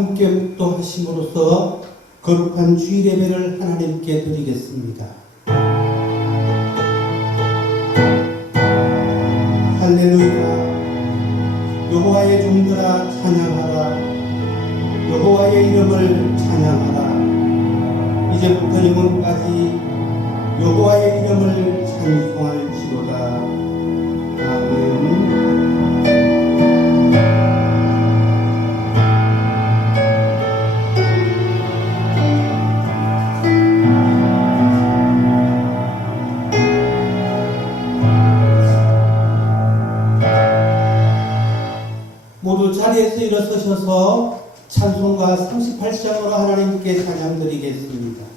함께 묵도하심으로써 거룩한 주일 예배를 하나님께 드리겠습니다. 할렐루야. 여호와의 종들아 찬양하라. 여호와의 이름을 찬양하라. 이제부터 영원까지 여호와의 이름을 찬송할지로다. 아멘. 모두 자리에서 일어서셔서 찬송가 38장으로 하나님께 찬양드리겠습니다.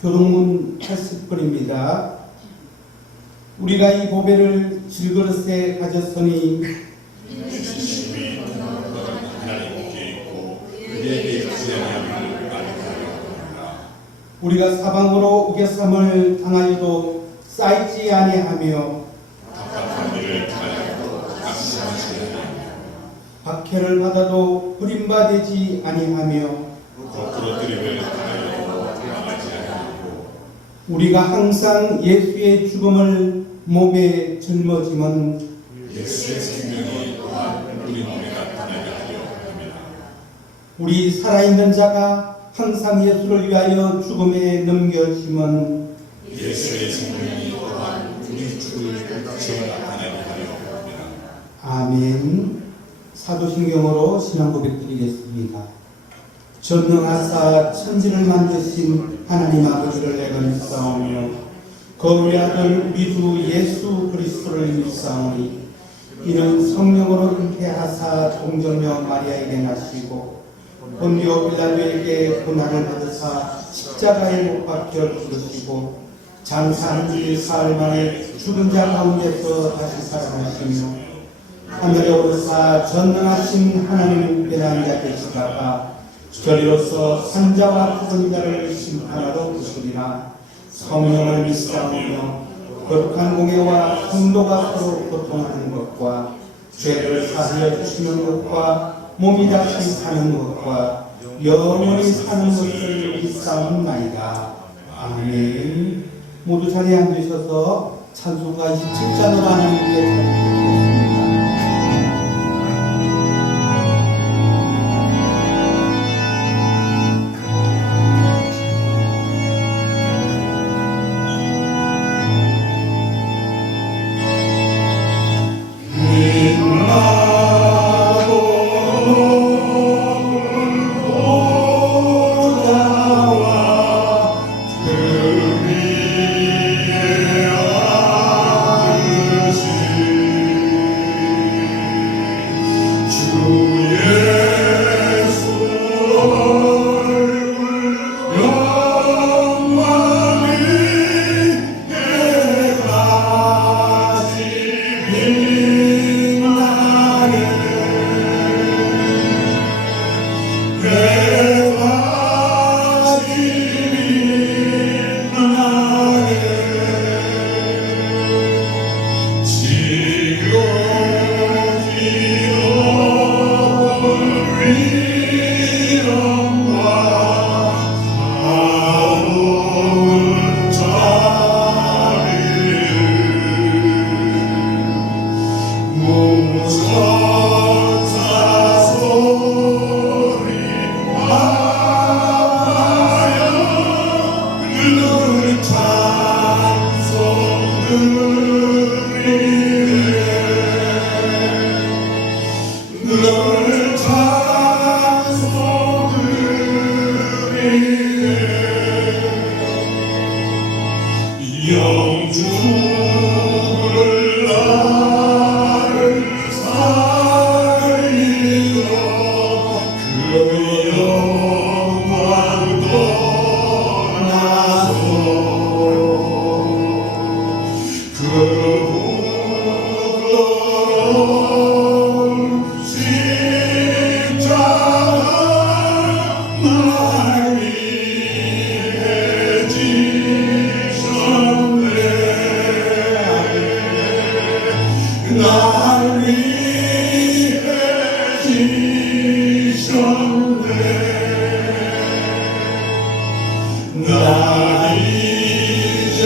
교동문 80글입니다. 우리가 이 보배를 질그릇에 가졌으니 우리가 사방으로 우겨쌈을 당하여도 쌓이지 아니하며 박해를 받아도 버림받지 아니하며 우리가 항상 예수의 죽음을 몸에 짊어짐은 예수의 생명이 또한 우리 몸에 나타나게 하려 합니다. 우리 살아있는 자가 항상 예수를 위하여 죽음에 넘겨짐은 예수의 생명이 또한 우리 죽을 끝에 나타나게 하려 합니다. 아멘. 사도신경으로 신앙 고백드리겠습니다. 전능하사 천지를 만드신 하나님 아버지를 내가 믿사오며 거울의 아들 우리 주 예수 그리스도를 믿사오니 이는 성령으로 잉태하사 동정녀 마리아에게 나시고 본디오 빌라도에게 고난을 받으사 십자가에 못 박혀 죽으시고 장사한 지 사흘 만에 죽은 자 가운데서 다시 살아나시며 하늘에 오르사 전능하신 하나님 우편에 앉아 계시다가 저리로서 산자와 죽은 자를 심판하러 오시리라. 성령을 믿사오며 거룩한 공예와 성도가 서로 고통하는 것과 죄를 사하여 주시는 것과 몸이 다시 사는 것과 영원히 사는 것을 믿사옵나이다. 아멘. 모두 자리에 앉으셔서 찬송가 27장으로 하나님께 찬송드리겠습니다. 널 찬송드리네 영주를 나를 살리러 그 영광 떠나서 그 날 위해 지셨네 나 이제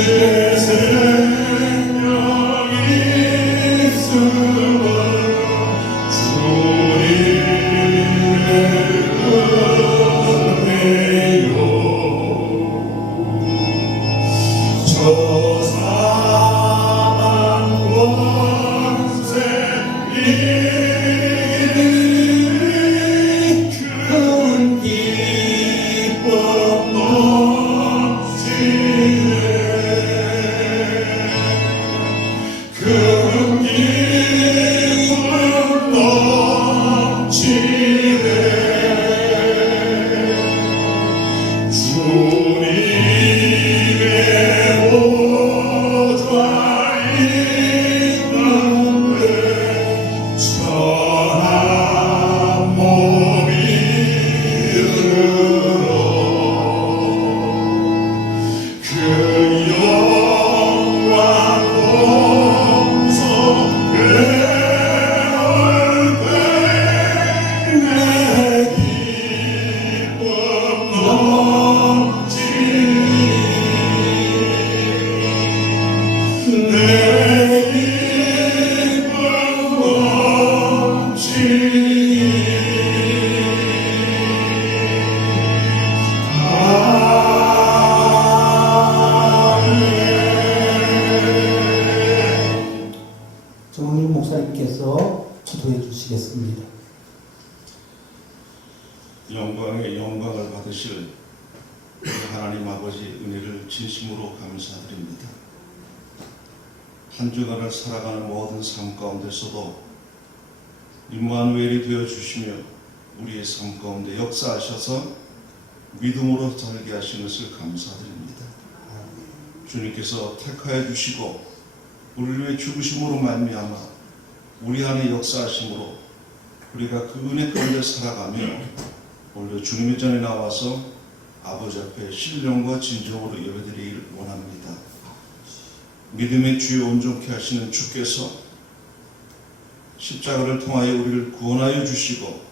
생명 있음을 주님의 은혜요 저 사망 권세 큰 기쁨 넘치네 큰 기쁨 넘치네 주님의 보좌에 있는데 천한 몸이 들어 그 영광 동성에 내 기쁨 넘치니 내 기쁨 정은일 목사님께서 기도해 주시겠습니다. 영광의 영광을 받으실 우리 하나님 아버지 은혜를 진심으로 감사드립니다. 한 주간을 살아가는 모든 삶 가운데서도 임마누엘이 되어주시며 우리의 삶 가운데 역사하셔서 믿음으로 살게 하신 것을 감사드립니다. 주님께서 택하여 주시고 우리를 위해 죽으심으로 말미암아 우리 안에 역사하심으로 우리가 그 은혜 가운데 살아가며 오늘 주님의 전에 나와서 아버지 앞에 신령과 진정으로 예배드리길 원합니다. 믿음의 주여 온전케 하시는 주께서 십자가를 통하여 우리를 구원하여 주시고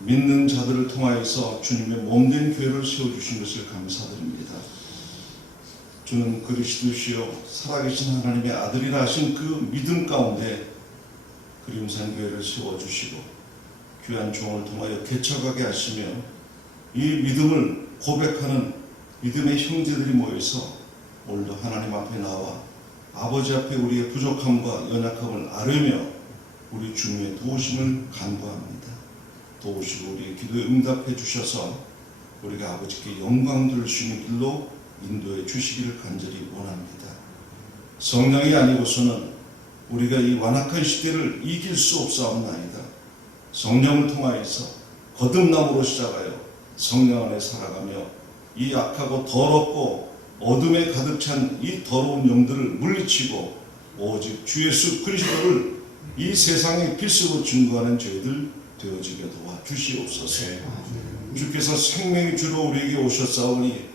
믿는 자들을 통하여서 주님의 몸된 교회를 세워주신 것을 감사드립니다. 주는 그리스도시요 살아계신 하나님의 아들이라 하신 그 믿음 가운데 그림산 교회를 세워주시고 귀한 종을 통하여 개척하게 하시며 이 믿음을 고백하는 믿음의 형제들이 모여서 오늘도 하나님 앞에 나와 아버지 앞에 우리의 부족함과 연약함을 아뢰며 우리 주님의 도우심을 간구합니다. 도우시고 우리의 기도에 응답해 주셔서 우리가 아버지께 영광 돌릴 수 있는 길로 인도해 주시기를 간절히 원합니다. 성령이 아니고서는 우리가 이 완악한 시대를 이길 수 없사옵나이다. 성령을 통하여서 거듭남으로 시작하여 성령 안에 살아가며 이 악하고 더럽고 어둠에 가득 찬 이 더러운 영들을 물리치고 오직 주 예수 그리스도를 이 세상의 빛으로 증거하는 저희들 되어지게 도와주시옵소서. 주께서 생명의 주로 우리에게 오셨사오니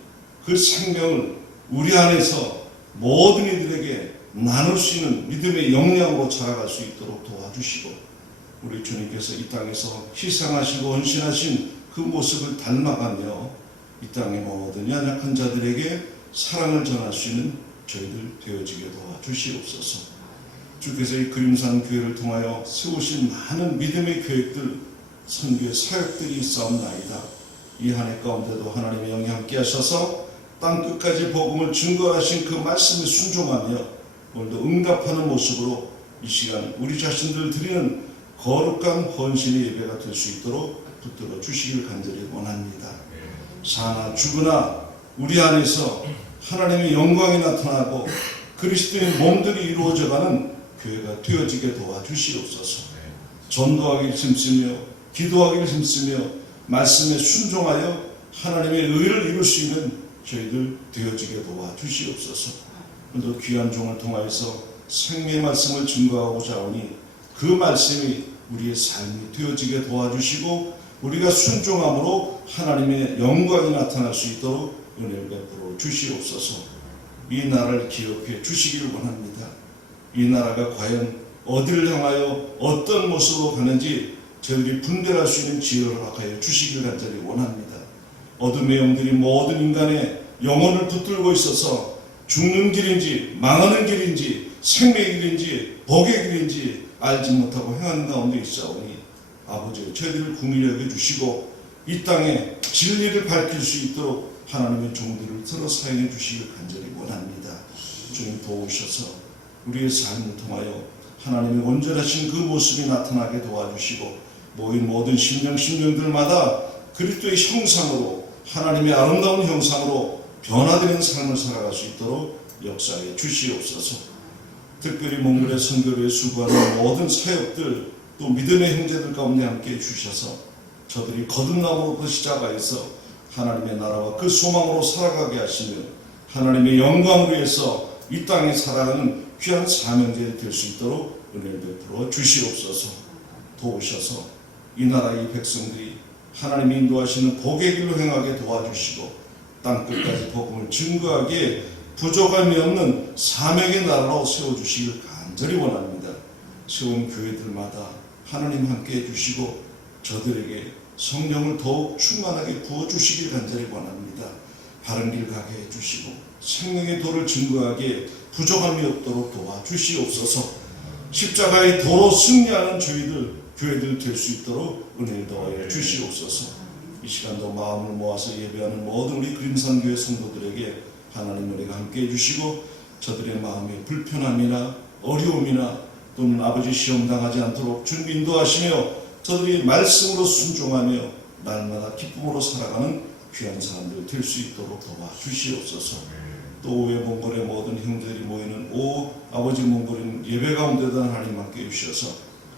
그 생명을 우리 안에서 모든 이들에게 나눌 수 있는 믿음의 역량으로 자라갈 수 있도록 도와주시고 우리 주님께서 이 땅에서 희생하시고 헌신하신 그 모습을 닮아가며 이 땅의 모든 연약한 자들에게 사랑을 전할 수 있는 저희들 되어지게 도와주시옵소서. 주께서 이 그림산 교회를 통하여 세우신 많은 믿음의 계획들, 선교의 사역들이 있사옵나이다. 이 한 해 가운데도 하나님의 영이 함께 하셔서 땅 끝까지 복음을 증거하신 그 말씀에 순종하며 오늘도 응답하는 모습으로 이 시간 우리 자신들 드리는 거룩한 헌신의 예배가 될 수 있도록 붙들어 주시길 간절히 원합니다. 사나 죽으나 우리 안에서 하나님의 영광이 나타나고 그리스도의 몸들이 이루어져가는 교회가 되어지게 도와주시옵소서. 전도하기를 힘쓰며 기도하기를 힘쓰며 말씀에 순종하여 하나님의 의를 이룰 수 있는 저희들 되어지게 도와주시옵소서. 오늘도 귀한 종을 통하여서 생명의 말씀을 증거하고자 하오니 그 말씀이 우리의 삶이 되어지게 도와주시고 우리가 순종함으로 하나님의 영광이 나타날 수 있도록 은혜를 베풀어 주시옵소서. 이 나라를 기억해 주시기를 원합니다. 이 나라가 과연 어디를 향하여 어떤 모습으로 가는지 저희들이 분별할 수 있는 지혜를 허락하여 주시길 간절히 원합니다. 어둠의 영들이 모든 인간의 영혼을 붙들고 있어서 죽는 길인지 망하는 길인지 생명의 길인지 복의 길인지 알지 못하고 행하는 가운데 있사오니 아버지 저희들을 긍휼히 여겨주시고 이 땅에 진리를 밝힐 수 있도록 하나님의 종들을 들어 사용해 주시길 간절히 원합니다. 주님 도우셔서 우리의 삶을 통하여 하나님의 온전하신 그 모습이 나타나게 도와주시고 모인 모든 심령들마다 그리스도의 형상으로 하나님의 아름다운 형상으로 변화되는 삶을 살아갈 수 있도록 역사해 주시옵소서. 특별히 몽골의 선교를 수고하는 모든 사역들 또 믿음의 형제들 가운데 함께 주셔서 저들이 거듭남으로부터 시작하여서 하나님의 나라와 그 소망으로 살아가게 하시며 하나님의 영광을 위해서 이 땅에 살아가는 귀한 사명자들이 될 수 있도록 은혜를 베풀어 주시옵소서. 도우셔서 이 나라의 백성들이 하나님이 인도하시는 복의 길로 행하게 도와주시고 땅끝까지 복음을 증거하기에 부족함이 없는 사명의 나라로 세워주시길 간절히 원합니다. 세운 교회들마다 하나님 함께 해주시고 저들에게 성령을 더욱 충만하게 부어주시길 간절히 원합니다. 바른 길 가게 해주시고 생명의 도를 증거하기에 부족함이 없도록 도와주시옵소서. 십자가의 도로 승리하는 교회들 될 수 있도록 은혜를 더하여 주시옵소서. 이 시간도 마음을 모아서 예배하는 모든 우리 그림산교회 성도들에게 하나님 은혜가 함께 해주시고 저들의 마음의 불편함이나 어려움이나 또는 아버지 시험 당하지 않도록 주님 인도하시며 저들이 말씀으로 순종하며 날마다 기쁨으로 살아가는 귀한 사람들 될 수 있도록 도와주시옵소서. 또 오후에 몽골의 모든 형제들이 모이는 오 아버지 몽골인 예배 가운데도 하나님 함께 해주셔서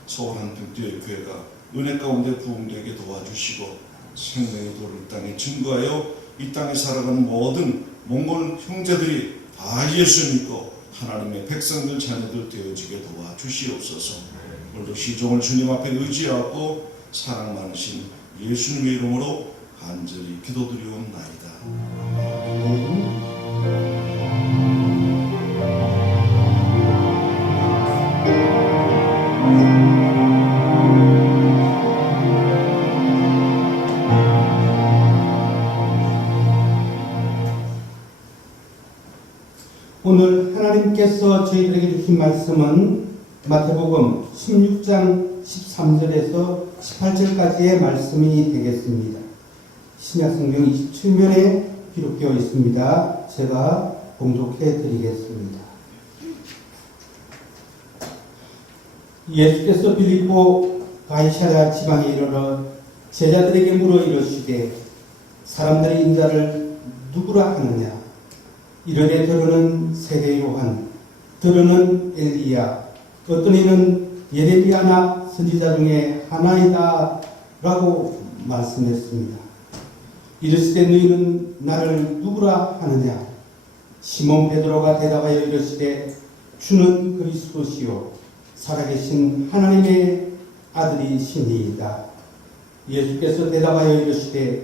서울 한평교회 교회가 은혜 가운데 부흥되게 도와주시고 생명의 도를 이 땅에 증거하여 이 땅에 살아가는 모든 몽골 형제들이 다 예수 믿고 하나님의 백성들 자녀들 되어지게 도와주시옵소서. 오늘도 시종을 주님 앞에 의지하고 사랑 많으신 예수님의 이름으로 간절히 기도드리옵나이다. 오늘 하나님께서 저희들에게 주신 말씀은 마태복음 16장 13절에서 18절까지의 말씀이 되겠습니다. 신약성경 27면에 기록되어 있습니다. 제가 봉독해 드리겠습니다. 예수께서 빌립보 가이사랴 지방에 이르러 제자들에게 물어 이르시되 사람들이 인자를 누구라 하느냐? 이르되 더러는 세례 요한, 더러는 엘리야, 어떤 이는 예레미야나 선지자 중에 하나이다 라고 말씀했습니다. 이르시되 너희는 나를 누구라 하느냐? 시몬 베드로가 대답하여 이르시되 주는 그리스도시요 살아계신 하나님의 아들이시니이다. 예수께서 대답하여 이르시되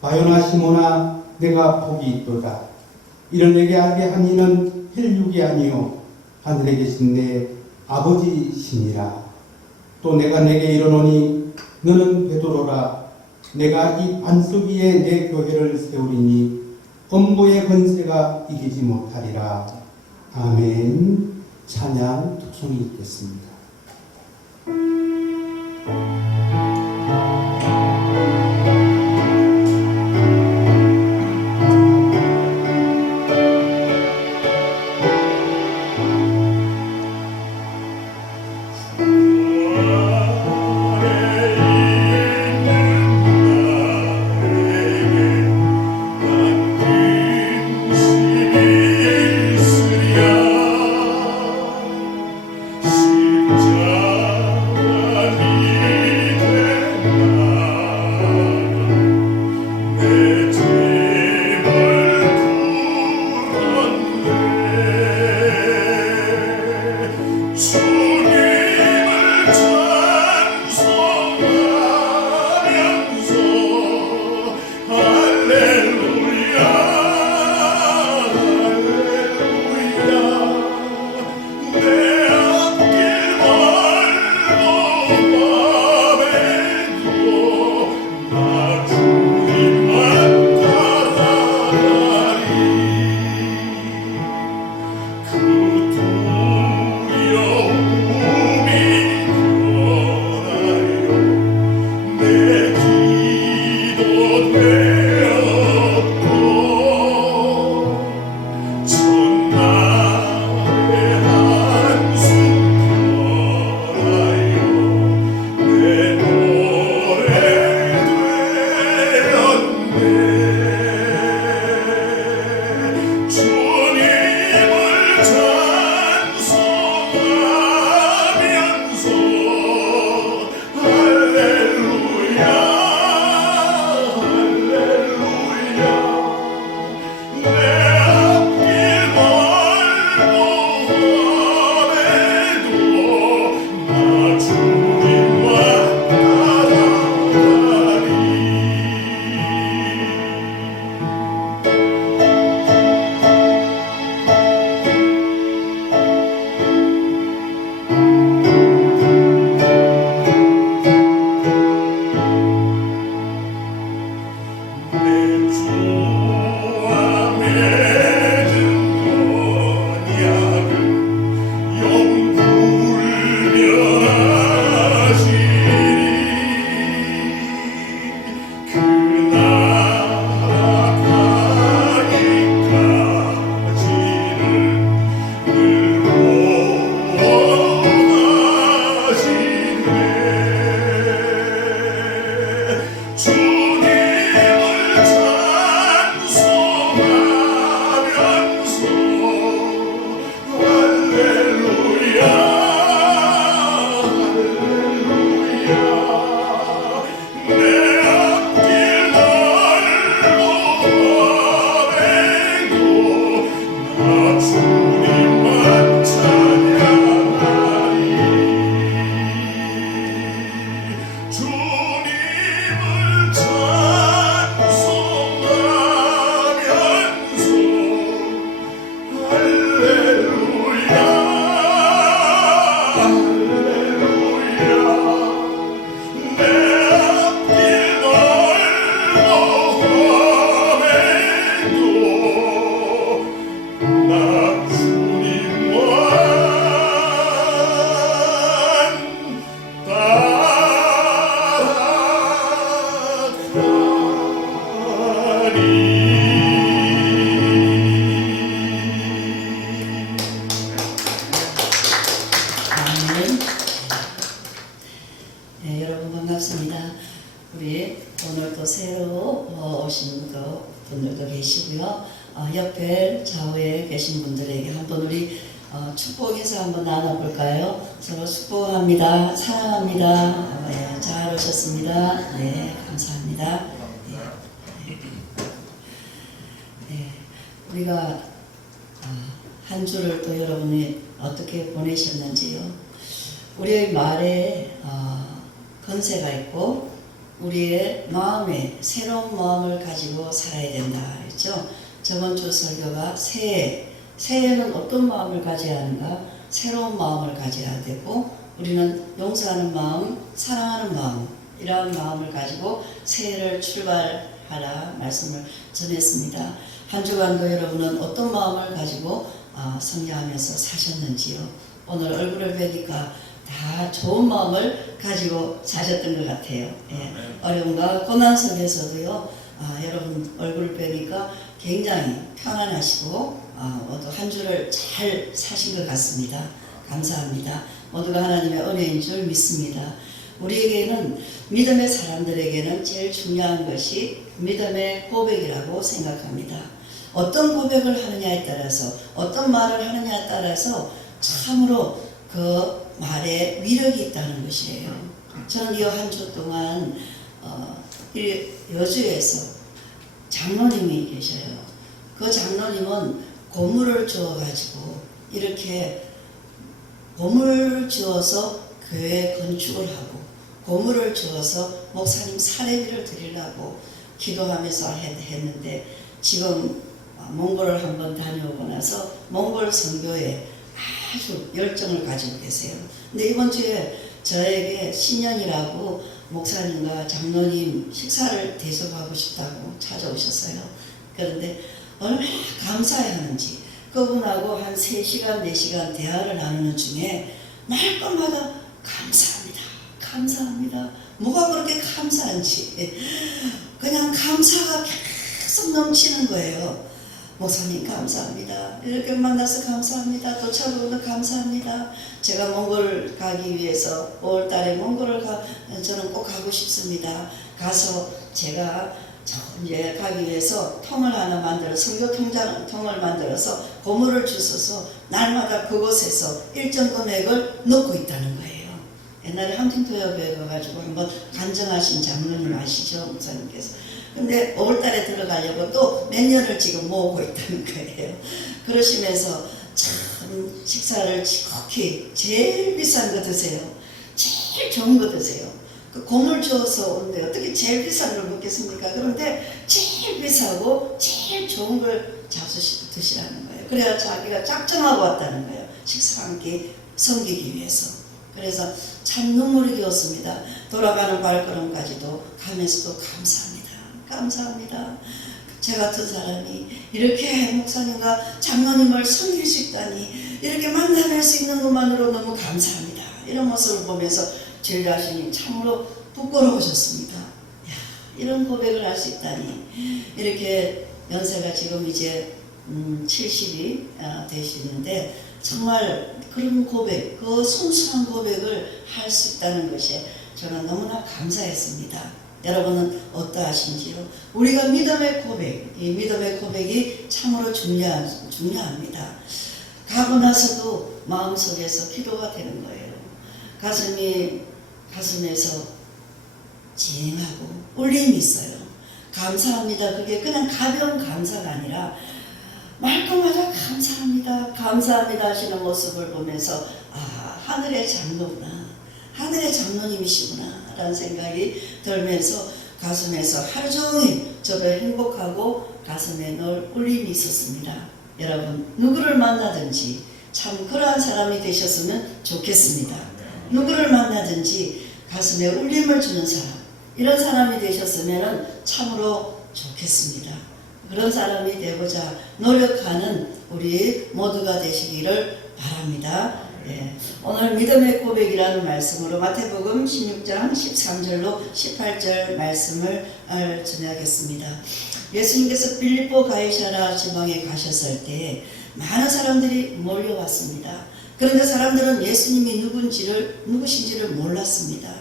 바요나 시몬아 내가 복이 있도다. 이를 내게 알게 한 이는 혈육이 아니요 하늘에 계신 내 아버지시니라. 또 내가 내게 이르노니 너는 베드로라. 내가 이 반석 위에 내 교회를 세우리니 음부의 권세가 이기지 못하리라. 아멘. 찬양 독송이 있겠습니다. 주님을 찬송하면서 할렐루야 할렐루야 내 앞길 멀고 밤에도 나 주님만 따라가리 그 두려움이 변하여 내 기도 되었고 전날의 한숨 편하여 내 노래 되었네 주님을 찬송하면서 할렐루야 할렐루야 내 앞길 멀고 험해도 나 주님만 따라가리 내 주와 맺은 언약을 영불변하시리 그 나라 가기까지는 늘 보호하시네 주님을 찬송하면서 할렐루야 할렐루야 내 앞길 멀고 험해도 나 주님만 찬양하리 주님을 찬송하면서 할렐루야 할렐루야 내 앞길 멀고 험해도 나 주님만 아멘. 네, 여러분 반갑습니다. 우리 오늘 또 새로 오신 분들도 계시고요. 옆에 좌우에 계신 분들에게 한번 우리 축복 인사 한번 나눠볼까요? 서로 축복합니다. 사랑합니다. 네, 잘 오셨습니다. 네, 감사합니다. 네, 우리가 한 주를 또 여러분이 어떻게 보내셨는지요? 우리의 말에 건세가 있고 우리의 마음에 새로운 마음을 가지고 살아야 된다 그랬죠? 저번 주 설교가 새해에는 어떤 마음을 가져야 하는가? 새로운 마음을 가져야 되고 우리는 용서하는 마음, 사랑하는 마음 이러한 마음을 가지고 새해를 출발하라 말씀을 전했습니다. 한 주간도 여러분은 어떤 마음을 가지고 성장하면서 사셨는지요? 오늘 얼굴을 뵈니까 다 좋은 마음을 가지고 사셨던 것 같아요. 예. 어려움과 고난 속에서도요, 여러분 얼굴을 뵈니까 굉장히 편안하시고 모두 한 주를 잘 사신 것 같습니다. 감사합니다. 모두가 하나님의 은혜인 줄 믿습니다. 우리에게는 믿음의 사람들에게는 제일 중요한 것이 믿음의 고백이라고 생각합니다. 어떤 고백을 하느냐에 따라서 어떤 말을 하느냐에 따라서 참으로 그 말에 위력이 있다는 것이에요. 저는 이 한 주 동안 여주에서 장로님이 계셔요. 그 장로님은 고물을 주어가지고 이렇게 고물을 주어서 교회 건축을 하고 고물을 주어서 목사님 사례비를 드리려고 기도하면서 했는데 지금 몽골을 한번 다녀오고 나서 몽골 선교에 아주 열정을 가지고 계세요. 근데 이번 주에 저에게 신년이라고 목사님과 장로님 식사를 대접하고 싶다고 찾아오셨어요. 그런데 얼마나 감사해하는지 그분하고 한 3시간, 4시간 대화를 나누는 중에 말끝마다 감사합니다. 감사합니다. 뭐가 그렇게 감사한지 그냥 감사가 계속 넘치는 거예요. 목사님 감사합니다. 이렇게 만나서 감사합니다. 또 찾아오도 감사합니다. 제가 몽골 가기 위해서 5월달에 몽골을 저는 꼭 가고 싶습니다. 가서 제가 이제 가기 위해서 통을 하나 만들어 선교통을 만들어서 고물을 주셔서 날마다 그곳에서 일정 금액을 넣고 있다는 거예요. 옛날에 함진토요교회 가가지고 한번 간증하신 장로님 아시죠? 목사님께서. 근데 5월달에 들어가려고 또 몇 년을 지금 모으고 있다는 거예요. 그러시면서 참 식사를 지극히 제일 비싼 거 드세요. 제일 좋은 거 드세요. 그 고물 주어서 오는데 어떻게 제일 비싼 걸 먹겠습니까? 그런데 제일 비싸고 제일 좋은 걸 자주 드시라는 거예요. 그래야 자기가 작정하고 왔다는 거예요. 식사 한 끼 섬기기 위해서. 그래서 참 눈물이 기었습니다. 돌아가는 발걸음까지도 가면서도 감사합니다. 감사합니다. 제 같은 사람이 이렇게 목사님과 장로님을 섬길 수 있다니 이렇게 만나뵐 수 있는 것만으로 너무 감사합니다. 이런 모습을 보면서 제 자신이 참으로 부끄러우셨습니다. 야, 이런 고백을 할 수 있다니. 이렇게 연세가 지금 이제 70이 되시는데 정말 그런 고백, 그 순수한 고백을 할 수 있다는 것이 저는 너무나 감사했습니다. 여러분은 어떠하신지요? 우리가 믿음의 고백, 이 믿음의 고백이 참으로 중요합니다. 가고 나서도 마음속에서 기도가 되는 거예요. 가슴에서 찡하고 울림이 있어요. 감사합니다. 그게 그냥 가벼운 감사가 아니라 말끝마다 감사합니다. 감사합니다 하시는 모습을 보면서 아, 하늘의 장로구나. 하늘의 장로님이시구나 라는 생각이 들면서 가슴에서 하루 종일 저도 행복하고 가슴에 늘 울림이 있었습니다. 여러분 누구를 만나든지 참 그러한 사람이 되셨으면 좋겠습니다. 누구를 만나든지 가슴에 울림을 주는 사람, 이런 사람이 되셨으면 참으로 좋겠습니다. 그런 사람이 되고자 노력하는 우리 모두가 되시기를 바랍니다. 네. 오늘 믿음의 고백이라는 말씀으로 마태복음 16장 13절로 18절 말씀을 전하겠습니다. 예수님께서 빌립보 가이사랴 지방에 가셨을 때 많은 사람들이 몰려왔습니다. 그런데 사람들은 예수님이 누구신지를 몰랐습니다.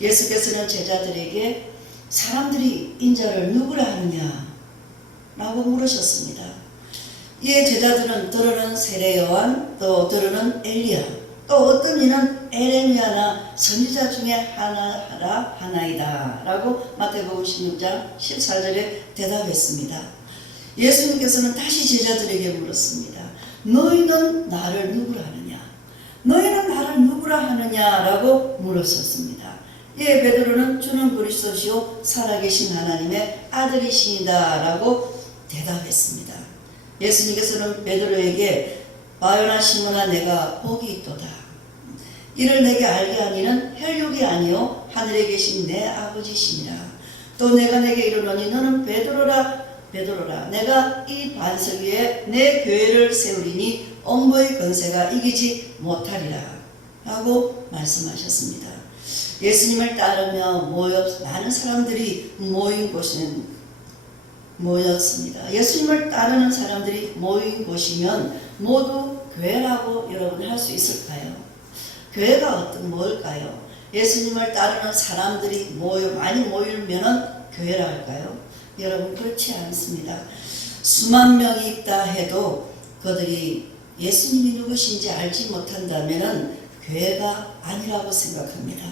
예수께서는 제자들에게 사람들이 인자를 누구라 하느냐 라고 물으셨습니다. 이에 제자들은 들으는 세례요한, 또 들으는 엘리야, 또 어떤 이는 에레미야나 선지자 중에 하나이다 라고 마태복음 16장 14절에 대답했습니다. 예수님께서는 다시 제자들에게 물었습니다. 너희는 나를 누구라 하느냐? 너희는 나를 누구라 하느냐라고 물었었습니다. 예, 베드로는 주는 그리스도시요 살아계신 하나님의 아들이시니다 라고 대답했습니다. 예수님께서는 베드로에게 바요나 시몬아 내가 복이 있도다. 이를 내게 알게 하니는 혈육이 아니요 하늘에 계신 내 아버지시니라. 또 내가 내게 이르노니 너는 베드로라 내가 이 반석 위에 내 교회를 세우리니 엄부의 권세가 이기지 못하리라 라고 말씀하셨습니다. 예수님을 따르며 많은 사람들이 모인 곳은 모였습니다. 예수님을 따르는 사람들이 모인 곳이면 모두 교회라고 여러분 할 수 있을까요? 교회가 뭘까요? 예수님을 따르는 사람들이 많이 모이면 교회라 할까요? 여러분 그렇지 않습니다. 수만 명이 있다 해도 그들이 예수님이 누구신지 알지 못한다면 교회가 아니라고 생각합니다.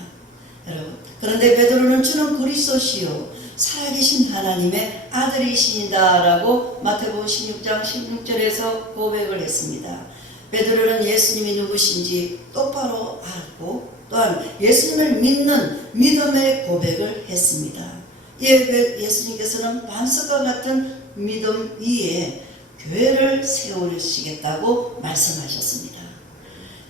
여러분 그런데 베드로는 주는 그리스도시요 살아계신 하나님의 아들이시니다 라고 마태복음 16장 16절에서 고백을 했습니다. 베드로는 예수님이 누구신지 똑바로 알고 또한 예수님을 믿는 믿음의 고백을 했습니다. 예수님께서는 반석과 같은 믿음 위에 교회를 세우시겠다고 말씀하셨습니다.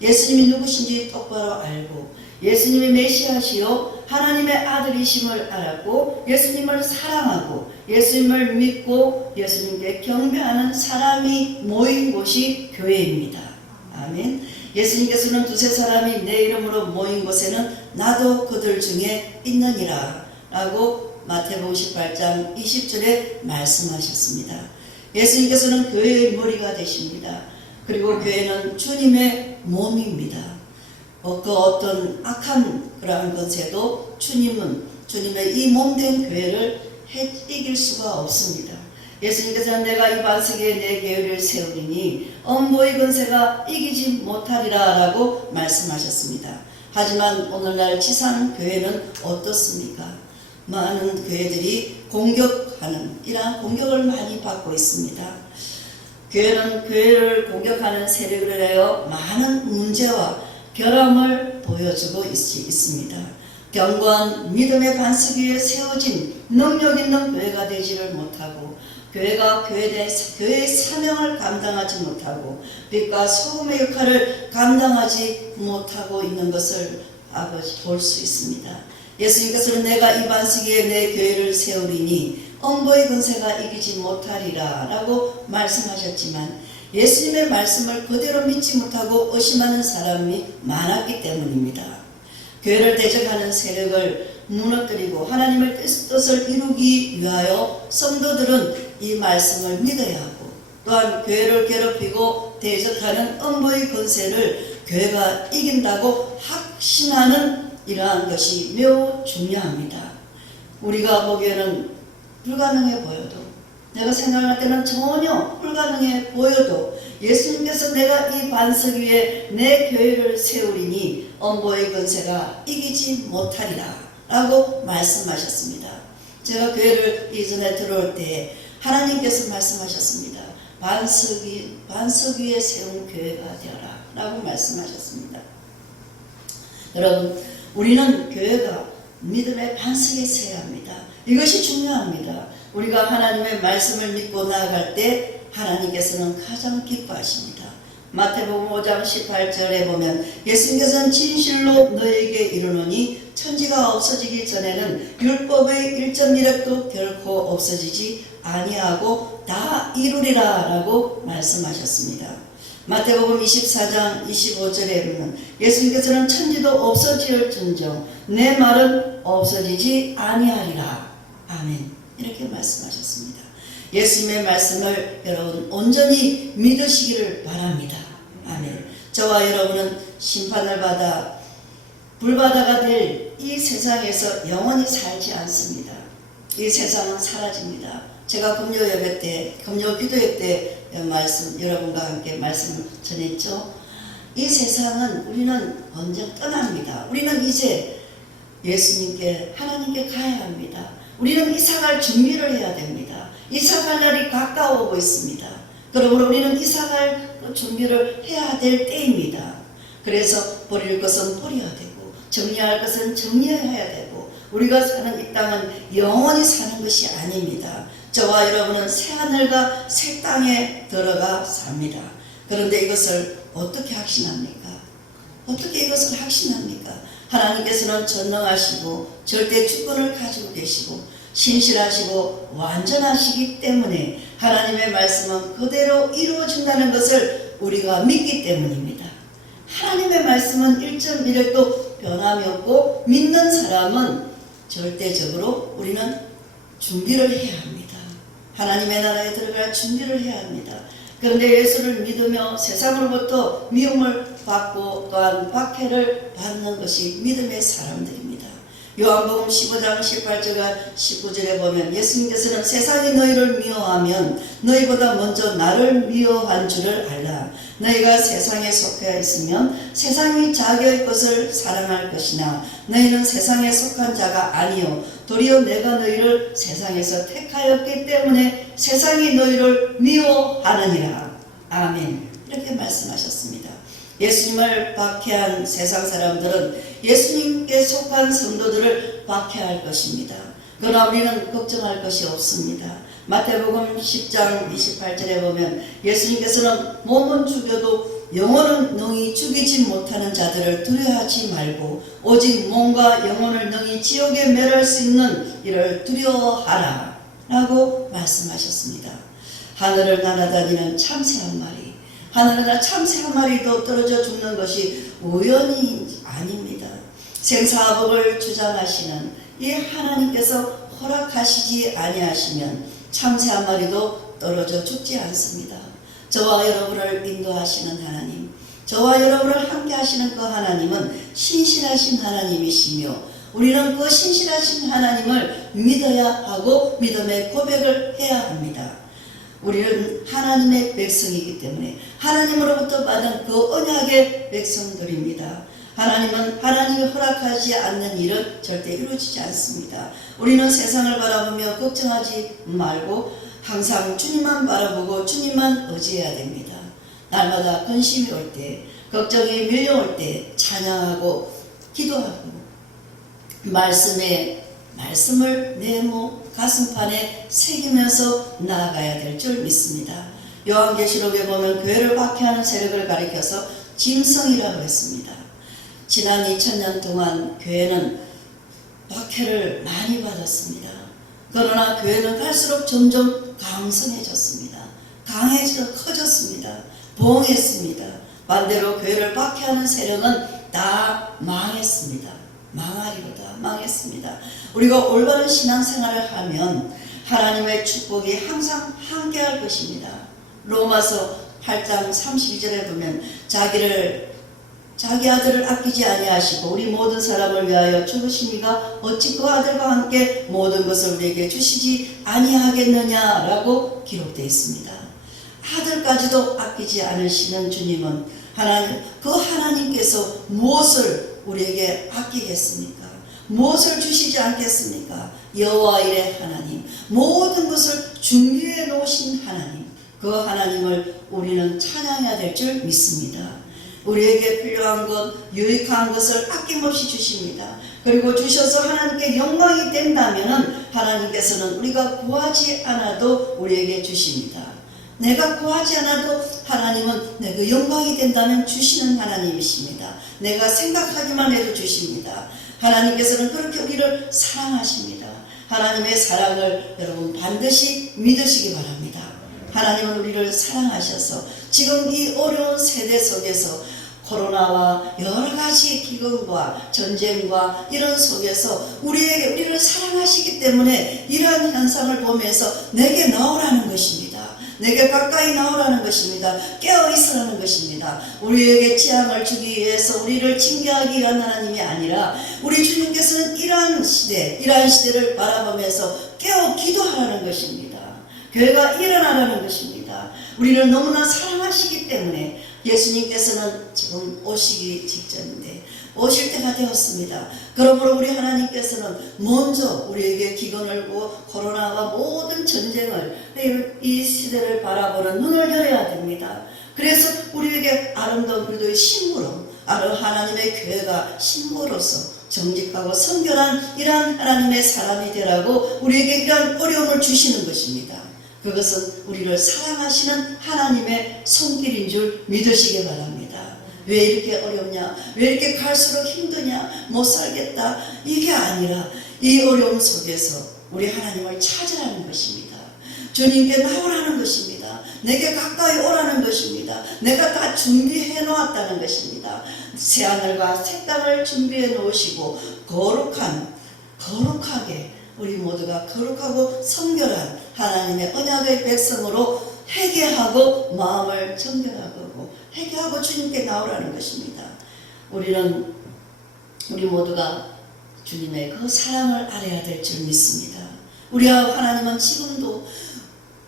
예수님이 누구신지 똑바로 알고 예수님이 메시아시요 하나님의 아들이심을 알았고 예수님을 사랑하고 예수님을 믿고 예수님께 경배하는 사람이 모인 곳이 교회입니다. 아멘. 예수님께서는 두세 사람이 내 이름으로 모인 곳에는 나도 그들 중에 있느니라 라고 마태복음 18장 20절에 말씀하셨습니다. 예수님께서는 교회의 머리가 되십니다. 그리고 교회는 주님의 몸입니다. 그 어떤 악한 그러한 것에도 주님의 이 몸된 교회를 이길 수가 없습니다. 예수님께서는 내가 이 반석에 내 교회를 세우리니 엄보의 권세가 이기지 못하리라 라고 말씀하셨습니다. 하지만 오늘날 지상 교회는 어떻습니까? 많은 교회들이 공격하는 이러한 공격을 많이 받고 있습니다. 교회는 교회를 공격하는 세력을 하여 많은 문제와 결함을 보여주고 있습니다. 견고한 믿음의 반석 위에 세워진 능력 있는 교회가 되지를 못하고 교회가 교회의 사명을 감당하지 못하고 빛과 소금의 역할을 감당하지 못하고 있는 것을 아버지 볼 수 있습니다. 예수님께서는 내가 이 반석 위에 내 교회를 세우리니 엄보의 권세가 이기지 못하리라 라고 말씀하셨지만 예수님의 말씀을 그대로 믿지 못하고 의심하는 사람이 많았기 때문입니다. 교회를 대적하는 세력을 무너뜨리고 하나님의 뜻을 이루기 위하여 성도들은 이 말씀을 믿어야 하고 또한 교회를 괴롭히고 대적하는 엄보의 권세를 교회가 이긴다고 확신하는 이러한 것이 매우 중요합니다. 우리가 보기에는 불가능해 보여도 내가 생각할 때는 전혀 불가능해 보여도 예수님께서 내가 이 반석 위에 내 교회를 세우리니 엄보의 권세가 이기지 못하리라 라고 말씀하셨습니다. 제가 교회를 이전에 들어올 때 하나님께서 말씀하셨습니다. 반석 위에 세운 교회가 되어라 라고 말씀하셨습니다. 여러분, 우리는 교회가 믿음의 반석에 서야 합니다. 이것이 중요합니다. 우리가 하나님의 말씀을 믿고 나아갈 때 하나님께서는 가장 기뻐하십니다. 마태복음 5장 18절에 보면 예수님께서는 진실로 너에게 이르노니 천지가 없어지기 전에는 율법의 1.1획도 결코 없어지지 아니하고 다 이루리라 라고 말씀하셨습니다. 마태복음 24장 25절에 보면 예수님께서는 천지도 없어질진정 내 말은 없어지지 아니하리라. 아멘. 이렇게 말씀하셨습니다. 예수님의 말씀을 여러분 온전히 믿으시기를 바랍니다. 아멘. 저와 여러분은 심판을 받아 불바다가 될 이 세상에서 영원히 살지 않습니다. 이 세상은 사라집니다. 제가 금요 예배 때, 금요 기도회 때 여러분과 함께 말씀을 전했죠. 이 세상은 우리는 언제 떠납니다. 우리는 이제 예수님께 하나님께 가야 합니다. 우리는 이사갈 준비를 해야 됩니다. 이사갈 날이 가까워오고 있습니다. 그러므로 우리는 이사갈 준비를 해야 될 때입니다. 그래서 버릴 것은 버려야 되고 정리할 것은 정리해야 되고 우리가 사는 이 땅은 영원히 사는 것이 아닙니다. 저와 여러분은 새하늘과 새 땅에 들어가 삽니다. 그런데 이것을 어떻게 확신합니까? 어떻게 이것을 확신합니까? 하나님께서는 전능하시고 절대 주권을 가지고 계시고 신실하시고 완전하시기 때문에 하나님의 말씀은 그대로 이루어진다는 것을 우리가 믿기 때문입니다. 하나님의 말씀은 1.1획도 변함이 없고 믿는 사람은 절대적으로 우리는 준비를 해야 합니다. 하나님의 나라에 들어갈 준비를 해야 합니다. 그런데 예수를 믿으며 세상으로부터 미움을 받고 또한 박해를 받는 것이 믿음의 사람들입니다. 요한복음 15장 18절과 19절에 보면 예수님께서는 세상이 너희를 미워하면 너희보다 먼저 나를 미워한 줄을 알라. 너희가 세상에 속해 있으면 세상이 자기의 것을 사랑할 것이나 너희는 세상에 속한 자가 아니요 도리어 내가 너희를 세상에서 택하였기 때문에 세상이 너희를 미워하느니라. 아멘. 이렇게 말씀하셨습니다. 예수님을 박해한 세상 사람들은 예수님께 속한 성도들을 박해할 것입니다. 그러나 우리는 걱정할 것이 없습니다. 마태복음 10장 28절에 보면 예수님께서는 몸은 죽여도 영혼은 능히 죽이지 못하는 자들을 두려워하지 말고 오직 몸과 영혼을 능히 지옥에 멸할 수 있는 이를 두려워하라 라고 말씀하셨습니다. 하늘을 날아다니는 참새 한 마리, 하늘에 참새 한 마리도 떨어져 죽는 것이 우연이 아닙니다. 생사법을 주장하시는 이 하나님께서 허락하시지 아니하시면 참새 한 마리도 떨어져 죽지 않습니다. 저와 여러분을 인도하시는 하나님, 저와 여러분을 함께 하시는 그 하나님은 신실하신 하나님이시며 우리는 그 신실하신 하나님을 믿어야 하고 믿음의 고백을 해야 합니다. 우리는 하나님의 백성이기 때문에 하나님으로부터 받은 그 언약의 백성들입니다. 하나님은 하나님이 허락하지 않는 일은 절대 이루어지지 않습니다. 우리는 세상을 바라보며 걱정하지 말고 항상 주님만 바라보고 주님만 의지해야 됩니다. 날마다 근심이 올 때, 걱정이 밀려올 때 찬양하고 기도하고 말씀을 내 몸 가슴판에 새기면서 나아가야 될 줄 믿습니다. 요한계시록에 보면 교회를 박해하는 세력을 가리켜서 짐승이라고 했습니다. 지난 2000년 동안 교회는 박해를 많이 받았습니다. 그러나 교회는 갈수록 점점 강성해졌습니다. 커졌습니다. 부흥했습니다. 반대로 교회를 박해하는 세력은 다 망했습니다. 망했습니다. 우리가 올바른 신앙생활을 하면 하나님의 축복이 항상 함께할 것입니다. 로마서 8장 32절에 보면 자기 아들을 아끼지 아니하시고 우리 모든 사람을 위하여 죽으시니가 어찌 그 아들과 함께 모든 것을 우리에게 주시지 아니하겠느냐라고 기록되어 있습니다. 아들까지도 아끼지 않으시는 주님은 그 하나님께서 무엇을 우리에게 아끼겠습니까? 무엇을 주시지 않겠습니까? 여호와 일의 하나님, 모든 것을 준비해 놓으신 하나님, 그 하나님을 우리는 찬양해야 될 줄 믿습니다. 우리에게 필요한 것, 유익한 것을 아낌없이 주십니다. 그리고 주셔서 하나님께 영광이 된다면 하나님께서는 우리가 구하지 않아도 우리에게 주십니다. 내가 구하지 않아도 하나님은 내가 영광이 된다면 주시는 하나님이십니다. 내가 생각하기만 해도 주십니다. 하나님께서는 그렇게 우리를 사랑하십니다. 하나님의 사랑을 여러분 반드시 믿으시기 바랍니다. 하나님은 우리를 사랑하셔서 지금 이 어려운 세대 속에서 코로나와 여러 가지 기근과 전쟁과 이런 속에서 우리를 사랑하시기 때문에 이러한 현상을 보면서 내게 나오라는 것입니다. 내게 가까이 나오라는 것입니다. 깨어 있으라는 것입니다. 우리에게 재앙을 주기 위해서 우리를 징계하기 위한 하나님이 아니라 우리 주님께서는 이러한 시대를 바라보면서 깨어 기도하라는 것입니다. 교회가 일어나라는 것입니다. 우리를 너무나 사랑하시기 때문에 예수님께서는 지금 오시기 직전인데 오실 때가 되었습니다. 그러므로 우리 하나님께서는 먼저 우리에게 기근을 주고 코로나와 모든 전쟁을 이 시대를 바라보는 눈을 열어야 됩니다. 그래서 우리에게 아름다운 우리도 신부로 하나님의 교회가 신부로서 정직하고 성결한 이러한 하나님의 사람이 되라고 우리에게 이러한 어려움을 주시는 것입니다. 그것은 우리를 사랑하시는 하나님의 손길인 줄 믿으시기 바랍니다. 왜 이렇게 어렵냐? 왜 이렇게 갈수록 힘드냐? 못 살겠다. 이게 아니라 이 어려움 속에서 우리 하나님을 찾으라는 것입니다. 주님께 나오라는 것입니다. 내게 가까이 오라는 것입니다. 내가 다 준비해 놓았다는 것입니다. 새하늘과 새 땅을 준비해 놓으시고 거룩하게 우리 모두가 거룩하고 성결한 하나님의 언약의 백성으로 회개하고 마음을 정결하고 회개하고 주님께 나오라는 것입니다. 우리 모두가 주님의 그 사랑을 알아야 될 줄 믿습니다. 우리 하나님은 지금도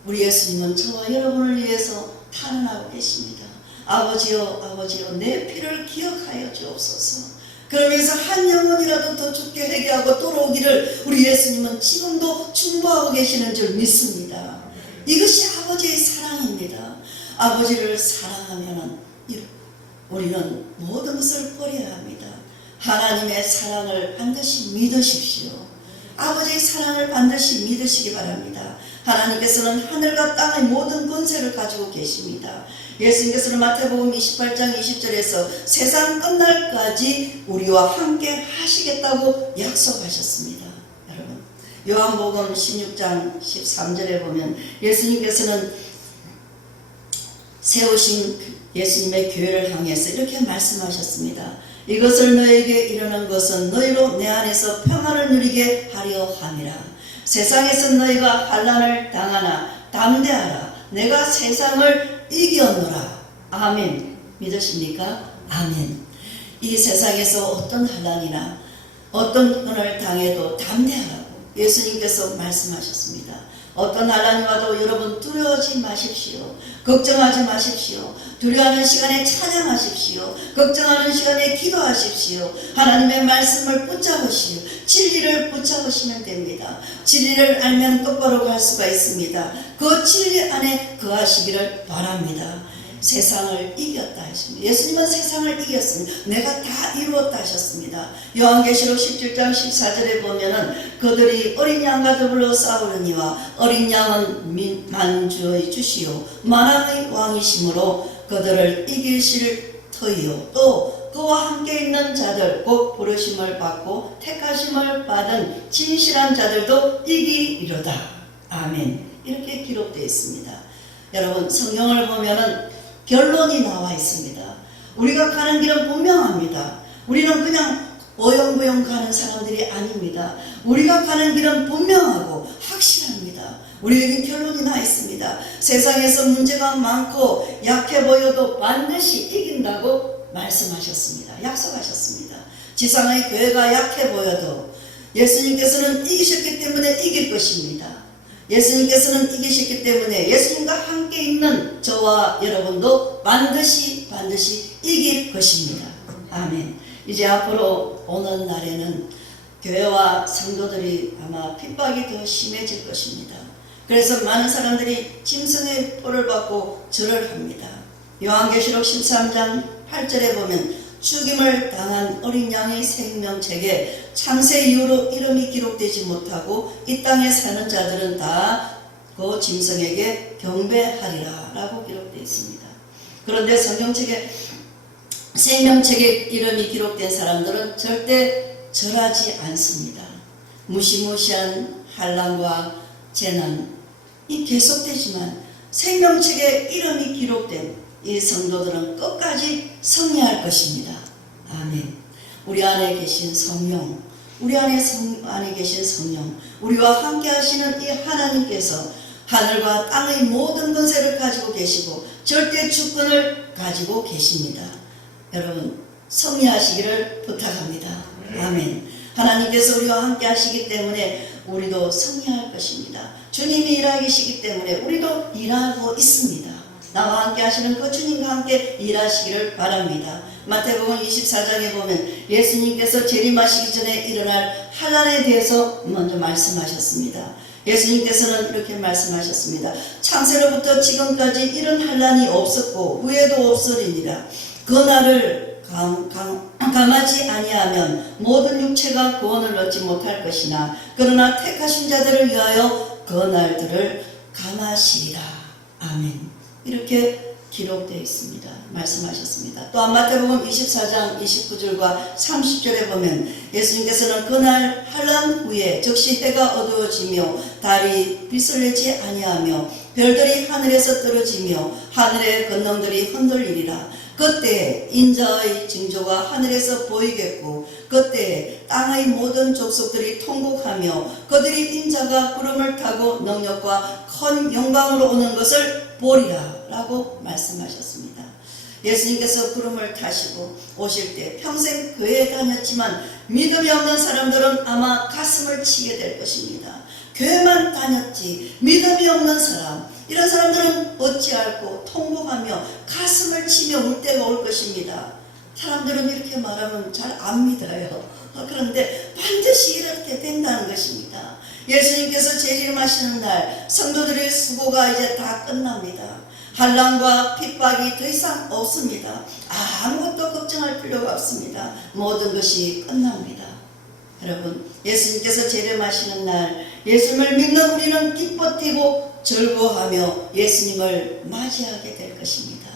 우리 예수님은 저와 여러분을 위해서 탄원하고 계십니다. 아버지여 내 피를 기억하여 주옵소서. 그러면서 한 영혼이라도 더 죽게 회개하고 돌아오기를 우리 예수님은 지금도 충고하고 계시는 줄 믿습니다. 이것이 아버지의 사랑입니다. 아버지를 사랑하면은 우리는 모든 것을 버려야 합니다. 하나님의 사랑을 반드시 믿으십시오. 아버지의 사랑을 반드시 믿으시기 바랍니다. 하나님께서는 하늘과 땅의 모든 권세를 가지고 계십니다. 예수님께서는 마태복음 28장 20절에서 세상 끝날까지 우리와 함께 하시겠다고 약속하셨습니다. 여러분, 요한복음 16장 13절에 보면 예수님께서는 세우신 예수님의 교회를 향해서 이렇게 말씀하셨습니다. 이것을 너에게 이르는 것은 너희로 내 안에서 평안을 누리게 하려 함이라. 세상에서 너희가 환난을 당하나 담대하라. 내가 세상을 이겼노라. 아멘. 믿으십니까? 아멘. 이 세상에서 어떤 환난이나 어떤 고난을 당해도 담대하라고 예수님께서 말씀하셨습니다. 어떤 환난이 와도 여러분 두려워하지 마십시오. 걱정하지 마십시오. 두려워하는 시간에 찬양하십시오. 걱정하는 시간에 기도하십시오. 하나님의 말씀을 붙잡으시오. 진리를 붙잡으시면 됩니다. 진리를 알면 똑바로 갈 수가 있습니다. 그 진리 안에 거하시기를 바랍니다. 세상을 이겼다 하십니다. 예수님은 세상을 이겼습니다. 내가 다 이루었다 하셨습니다. 요한계시록 17장 14절에 보면은 그들이 어린 양과 더불어 싸우느니와 어린 양은 만주의 주시요 만왕의 왕이시므로 그들을 이기실 터이요 또 그와 함께 있는 자들 곧 부르심을 받고 택하심을 받은 진실한 자들도 이기리로다. 아멘. 이렇게 기록되어 있습니다. 여러분, 성경을 보면은 결론이 나와 있습니다. 우리가 가는 길은 분명합니다. 우리는 그냥 어영부영 가는 사람들이 아닙니다. 우리가 가는 길은 분명하고 확실합니다. 우리에겐 결론이 나 있습니다. 세상에서 문제가 많고 약해 보여도 반드시 이긴다고 말씀하셨습니다. 약속하셨습니다. 지상의 교회가 약해 보여도 예수님께서는 이기셨기 때문에 이길 것입니다. 예수님께서는 이기셨기 때문에 예수님과 함께 있는 저와 여러분도 반드시 이길 것입니다. 아멘. 이제 앞으로 오는 날에는 교회와 성도들이 아마 핍박이 더 심해질 것입니다. 그래서 많은 사람들이 짐승의 뿔을 받고 절을 합니다. 요한계시록 13장 8절에 보면 죽임을 당한 어린 양의 생명책에 창세 이후로 이름이 기록되지 못하고 이 땅에 사는 자들은 다 그 짐승에게 경배하리라 라고 기록되어 있습니다. 그런데 성경책에 생명책에 이름이 기록된 사람들은 절대 절하지 않습니다. 무시무시한 환난과 재난이 계속되지만 생명책에 이름이 기록된 이 성도들은 끝까지 승리할 것입니다. 아멘. 우리 안에 계신 성령, 우리 안에 계신 성령, 우리와 함께 하시는 이 하나님께서 하늘과 땅의 모든 권세를 가지고 계시고 절대 주권을 가지고 계십니다. 여러분, 승리하시기를 부탁합니다. 아멘. 하나님께서 우리와 함께 하시기 때문에 우리도 승리할 것입니다. 주님이 일하시기 때문에 우리도 일하고 있습니다. 나와 함께 하시는 그 주님과 함께 일하시기를 바랍니다. 마태복음 24장에 보면 예수님께서 재림하시기 전에 일어날 환난에 대해서 먼저 말씀하셨습니다. 예수님께서는 이렇게 말씀하셨습니다. 창세로부터 지금까지 이런 환난이 없었고 후에도 없으리니라. 그 날을 감하지 아니하면 모든 육체가 구원을 얻지 못할 것이나 그러나 택하신 자들을 위하여 그 날들을 감하시리라. 아멘. 이렇게 기록되어 있습니다. 말씀하셨습니다. 또한 마태복음 24장 29절과 30절에 보면 예수님께서는 그날 환난 후에 즉시 해가 어두워지며 달이 빛을 내지 아니하며 별들이 하늘에서 떨어지며 하늘의 권능들이 흔들리리라. 그때 인자의 징조가 하늘에서 보이겠고 그때 땅의 모든 족속들이 통곡하며 그들이 인자가 구름을 타고 능력과 큰 영광으로 오는 것을 보리라 라고 말씀하셨습니다. 예수님께서 구름을 타시고 오실 때 평생 교회에 다녔지만 믿음이 없는 사람들은 아마 가슴을 치게 될 것입니다. 교회만 다녔지 믿음이 없는 사람, 이런 사람들은 어찌할꼬 통곡하며 가슴을 치며 울 때가 올 것입니다. 사람들은 이렇게 말하면 잘 안 믿어요. 그런데 반드시 이렇게 된다는 것입니다. 예수님께서 재림하시는 날 성도들의 수고가 이제 다 끝납니다. 환난과 핍박이 더 이상 없습니다. 아무것도 걱정할 필요가 없습니다. 모든 것이 끝납니다. 여러분, 예수님께서 재림하시는 날 예수님을 믿는 우리는 기뻐 뛰고 즐거워하며 예수님을 맞이하게 될 것입니다.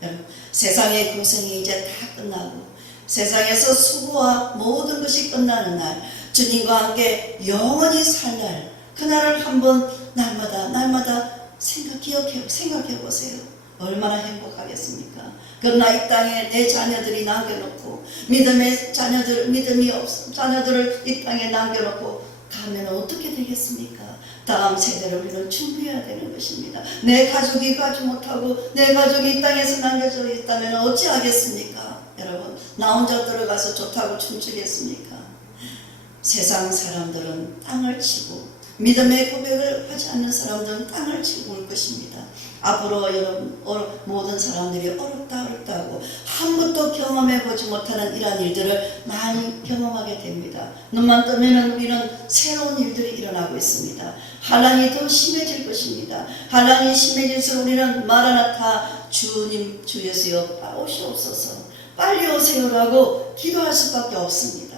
여러분, 세상의 고생이 이제 다 끝나고 세상에서 수고와 모든 것이 끝나는 날, 주님과 함께 영원히 살 날, 그날을 한번 날마다 생각해 보세요. 얼마나 행복하겠습니까? 그러나 이 땅에 내 자녀들이 남겨놓고 믿음이 없어 자녀들을 이 땅에 남겨놓고 가면 어떻게 되겠습니까? 다음 세대를 우리는 준비해야 되는 것입니다. 내 가족이 가지 못하고 내 가족이 이 땅에서 남겨져 있다면 어찌하겠습니까? 여러분, 나 혼자 들어가서 좋다고 춤추겠습니까? 세상 사람들은 땅을 치고 믿음의 고백을 하지 않는 사람들은 땅을 치고 올 것입니다. 앞으로 여러분 모든 사람들이 어렵다고 한 번도 경험해보지 못하는 이러한 일들을 많이 경험하게 됩니다. 눈만 뜨면 우리는 새로운 일들이 일어나고 있습니다. 환난이 더 심해질 것입니다. 환난이 심해질수록 우리는 마라나타 주님 주 예수여 오시옵소서 빨리 오세요라고 기도할 수밖에 없습니다.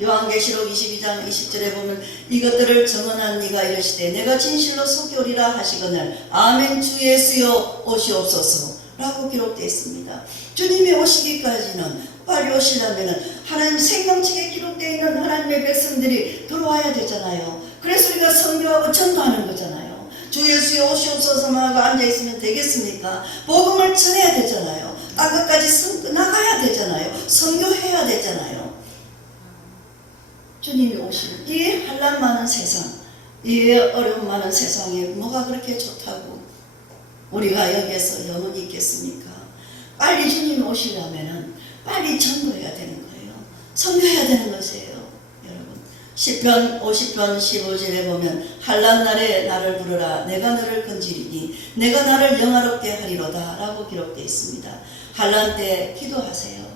요한계시록 22장 20절에 보면 이것들을 정언한 네가 이르시되 내가 진실로 속히 오리라 하시거늘 아멘 주 예수여 오시옵소서 라고 기록되어 있습니다. 주님이 오시기까지는 빨리 오시려면 하나님 생명책에 기록되어 있는 하나님의 백성들이 들어와야 되잖아요. 그래서 우리가 선교하고 전도하는 거잖아요. 주 예수여 오시옵소서만 하고 앉아있으면 되겠습니까? 복음을 전해야 되잖아요. 땅끝까지 나가야 되잖아요. 선교해야 되잖아요. 주님이 오시는 이 환난 많은 세상, 이 어려움 많은 세상에 뭐가 그렇게 좋다고 우리가 여기에서 영원히 있겠습니까? 빨리 주님이 오시려면 빨리 전도해야 되는 거예요. 선교해야 되는 것이에요. 여러분, 시편 50편 15절에 보면 환난 날에 나를 부르라 내가 너를 건지리니 내가 나를 영화롭게 하리로다 라고 기록되어 있습니다. 환난 때 기도하세요.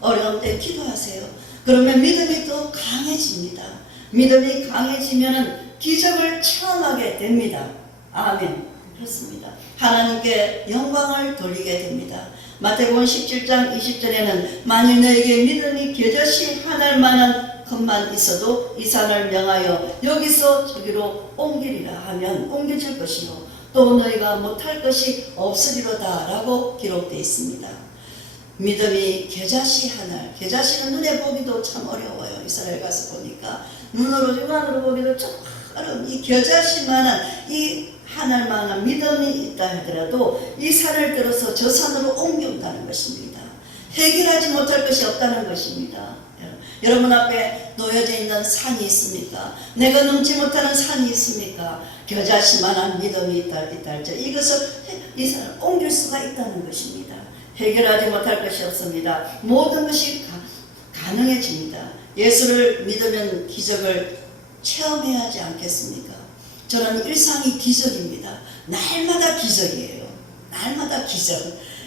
어려움 때 기도하세요. 그러면 믿음이 더 강해집니다. 믿음이 강해지면 기적을 체험하게 됩니다. 아멘. 그렇습니다. 하나님께 영광을 돌리게 됩니다. 마태복음 17장 20절에는 만일 너에게 믿음이 겨자씨 하나일 만한 것만 있어도 이 산을 명하여 여기서 저기로 옮기리라 하면 옮겨질 것이요 또 너희가 못할 것이 없으리로다 라고 기록되어 있습니다. 믿음이 겨자씨 하나, 겨자씨는 눈에 보기도 참 어려워요. 이스라엘 가서 보니까 눈으로 육안으로 보기도 참 어려운 이 겨자씨만한 이 하나만한 믿음이 있다 하더라도 이 산을 들어서 저 산으로 옮겨온다는 것입니다. 해결하지 못할 것이 없다는 것입니다. 여러분 앞에 놓여져 있는 산이 있습니까? 내가 넘지 못하는 산이 있습니까? 겨자씨만한 믿음이 있다 할지 이것을 이 산을 옮길 수가 있다는 것입니다. 해결하지 못할 것이 없습니다. 모든 것이 가능해집니다. 예수를 믿으면 기적을 체험해야 하지 않겠습니까? 저는 일상이 기적입니다. 날마다 기적이에요. 날마다 기적.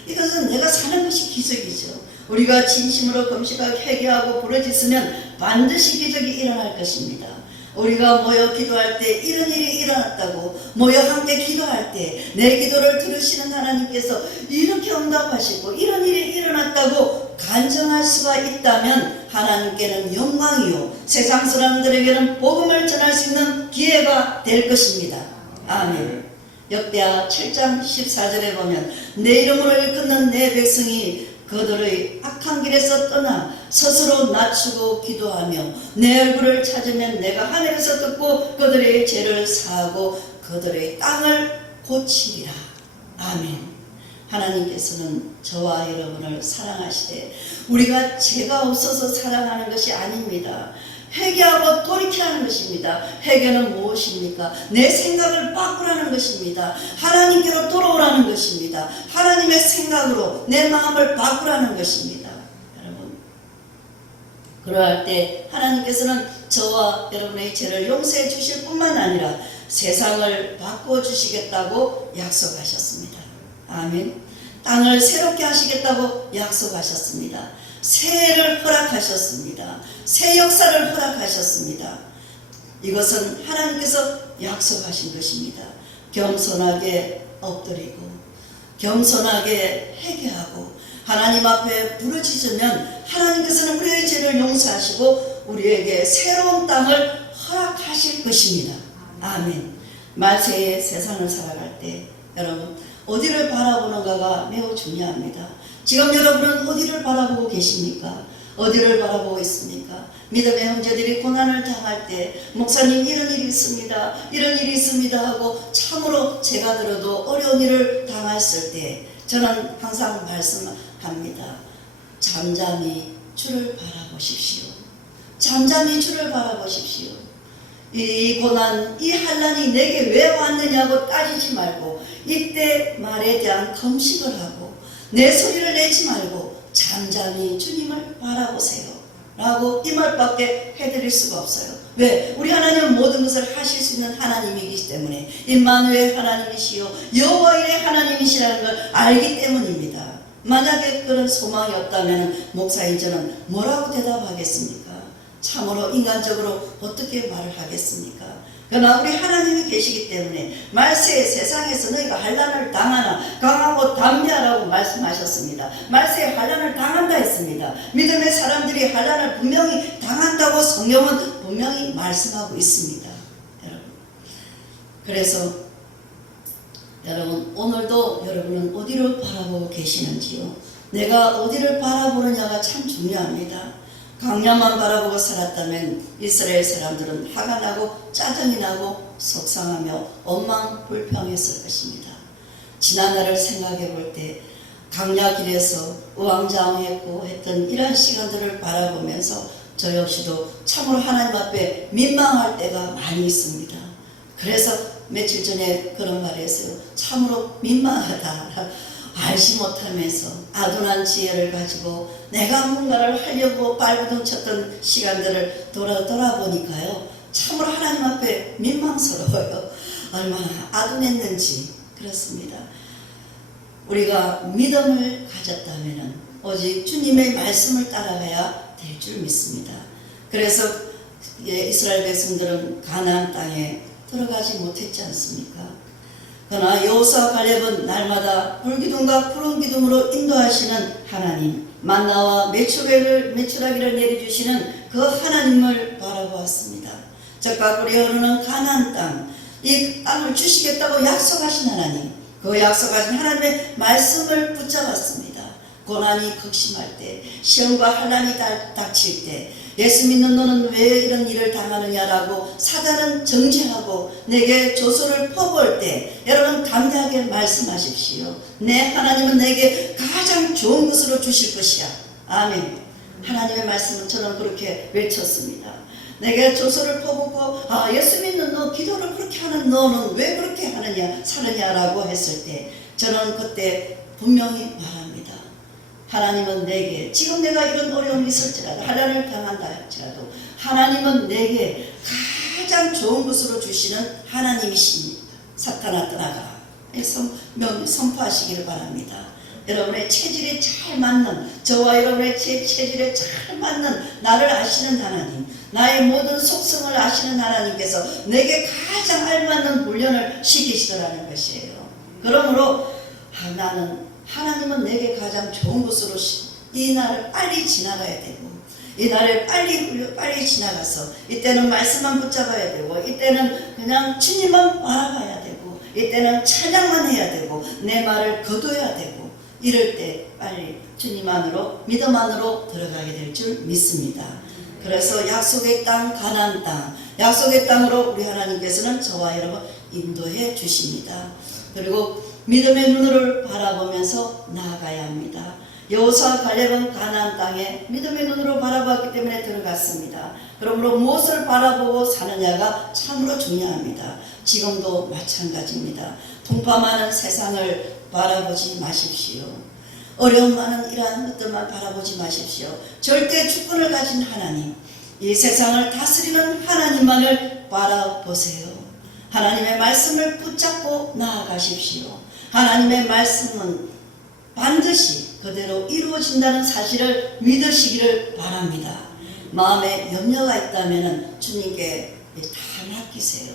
이것은 내가 사는 것이 기적이죠. 우리가 진심으로 금식하고 회개하고 부르짖으면 반드시 기적이 일어날 것입니다. 우리가 모여 기도할 때 이런 일이 일어났다고 모여 함께 기도할 때 내 기도를 들으시는 하나님께서 이렇게 응답하시고 이런 일이 일어났다고 간증할 수가 있다면 하나님께는 영광이요 세상 사람들에게는 복음을 전할 수 있는 기회가 될 것입니다. 아멘. 역대하 7장 14절에 보면 내 이름으로 일컫는 내 백성이 그들의 악한 길에서 떠나 스스로 낮추고 기도하며 내 얼굴을 찾으면 내가 하늘에서 듣고 그들의 죄를 사하고 그들의 땅을 고치리라. 아멘. 하나님께서는 저와 여러분을 사랑하시되 우리가 죄가 없어서 사랑하는 것이 아닙니다. 회개하고 돌이키라는 것입니다. 회개는 무엇입니까? 내 생각을 바꾸라는 것입니다. 하나님께로 돌아오라는 것입니다. 하나님의 생각으로 내 마음을 바꾸라는 것입니다. 여러분, 그러할 때 하나님께서는 저와 여러분의 죄를 용서해 주실 뿐만 아니라 세상을 바꾸어 주시겠다고 약속하셨습니다. 아멘. 땅을 새롭게 하시겠다고 약속하셨습니다. 새해를 허락하셨습니다. 새 역사를 허락하셨습니다. 이것은 하나님께서 약속하신 것입니다. 겸손하게 엎드리고 겸손하게 회개하고 하나님 앞에 부르짖으면 하나님께서는 우리의 죄를 용서하시고 우리에게 새로운 땅을 허락하실 것입니다. 아멘. 말세의 세상을 살아갈 때 여러분 어디를 바라보는가가 매우 중요합니다. 지금 여러분은 어디를 바라보고 계십니까? 어디를 바라보고 있습니까? 믿음의 형제들이 고난을 당할 때 목사님 이런 일이 있습니다. 이런 일이 있습니다 하고 참으로 제가 들어도 어려운 일을 당했을 때 저는 항상 말씀합니다. 잠잠히 주를 바라보십시오. 잠잠히 주를 바라보십시오. 이 고난, 이 환난이 내게 왜 왔느냐고 따지지 말고 이때 말에 대한 검식을 하고 내 소리를 내지 말고 잠잠히 주님을 바라보세요 라고 이 말밖에 해드릴 수가 없어요. 왜? 우리 하나님은 모든 것을 하실 수 있는 하나님이기 때문에 임마누엘 하나님이시요 여호와의 하나님이시라는 걸 알기 때문입니다. 만약에 그런 소망이 없다면 목사인 저는 뭐라고 대답하겠습니까? 참으로 인간적으로 어떻게 말을 하겠습니까? 그러나 우리 하나님이 계시기 때문에 말세의 세상에서 너희가 환난을 당하나 강하고 담대하라고 말씀하셨습니다. 말세의 환난을 당한다 했습니다. 믿음의 사람들이 환난을 분명히 당한다고 성경은 분명히 말씀하고 있습니다. 여러분. 그래서 여러분 오늘도 여러분은 어디를 바라보고 계시는지요? 내가 어디를 바라보느냐가 참 중요합니다. 강야만 바라보고 살았다면 이스라엘 사람들은 화가 나고 짜증이 나고 속상하며 원망불평했을 것입니다. 지난날을 생각해 볼 때 강야 길에서 우왕좌왕했고 했던 이런 시간들을 바라보면서 저 역시도 참으로 하나님 앞에 민망할 때가 많이 있습니다. 그래서 며칠 전에 그런 말을 했어요. 참으로 민망하다. 알지 못하면서 아둔한 지혜를 가지고 내가 뭔가를 하려고 발버둥 쳤던 시간들을 돌아보니까요. 참으로 하나님 앞에 민망스러워요. 얼마나 아둔했는지. 그렇습니다. 우리가 믿음을 가졌다면 오직 주님의 말씀을 따라가야 될 줄 믿습니다. 그래서 이스라엘 백성들은 가나안 땅에 들어가지 못했지 않습니까? 그러나 여호수아 갈렙은 날마다 불기둥과 푸른 기둥으로 인도하시는 하나님, 만나와 메추라기를 내려주시는 그 하나님을 바라보았습니다. 적과 꿀이 흐르는 가나안 땅, 이 땅을 주시겠다고 약속하신 하나님, 그 약속하신 하나님의 말씀을 붙잡았습니다. 고난이 극심할 때, 시험과 환난이 닥칠 때 예수 믿는 너는 왜 이런 일을 당하느냐라고 사단은 정죄하고 내게 조소를 퍼부을 때 여러분 담대하게 말씀하십시오. 내 하나님은 내게 가장 좋은 것으로 주실 것이야. 아멘. 하나님의 말씀은 저는 그렇게 외쳤습니다. 내게 조소를 퍼붓고 예수 믿는 너 기도를 그렇게 하는 너는 왜 그렇게 하느냐 사느냐라고 했을 때 저는 그때 분명히 말합니다. 하나님은 내게 지금 내가 이런 어려움이 있을지라도 환난을 당한다 할지라도 하나님은 내게 가장 좋은 것으로 주시는 하나님이십니다. 사탄아 떠나가라. 선포하시기를 바랍니다. 여러분의 체질에 잘 맞는 저와 여러분의 체질에 잘 맞는 나를 아시는 하나님, 나의 모든 속성을 아시는 하나님께서 내게 가장 알맞는 훈련을 시키시더라는 것이에요. 그러므로 하나님은 내게 가장 좋은 것으로 이 날을 빨리 지나가야 되고 이 날을 빨리 지나가서 이때는 말씀만 붙잡아야 되고 이때는 그냥 주님만 바라봐야 되고 이때는 찬양만 해야 되고 내 말을 거둬야 되고 이럴 때 빨리 주님 안으로 믿음 안으로 들어가게 될 줄 믿습니다. 그래서 약속의 땅 가나안 땅 약속의 땅으로 우리 하나님께서는 저와 여러분 인도해 주십니다. 그리고 믿음의 눈으로 바라보면서 나아가야 합니다. 여호수아 갈렙은 가나안 땅에 믿음의 눈으로 바라봤기 때문에 들어갔습니다. 그러므로 무엇을 바라보고 사느냐가 참으로 중요합니다. 지금도 마찬가지입니다. 풍파 많은 세상을 바라보지 마십시오. 어려움 많은 이러한 것들만 바라보지 마십시오. 절대 주권을 가진 하나님, 이 세상을 다스리는 하나님만을 바라보세요. 하나님의 말씀을 붙잡고 나아가십시오. 하나님의 말씀은 반드시 그대로 이루어진다는 사실을 믿으시기를 바랍니다. 마음에 염려가 있다면 주님께 다 맡기세요.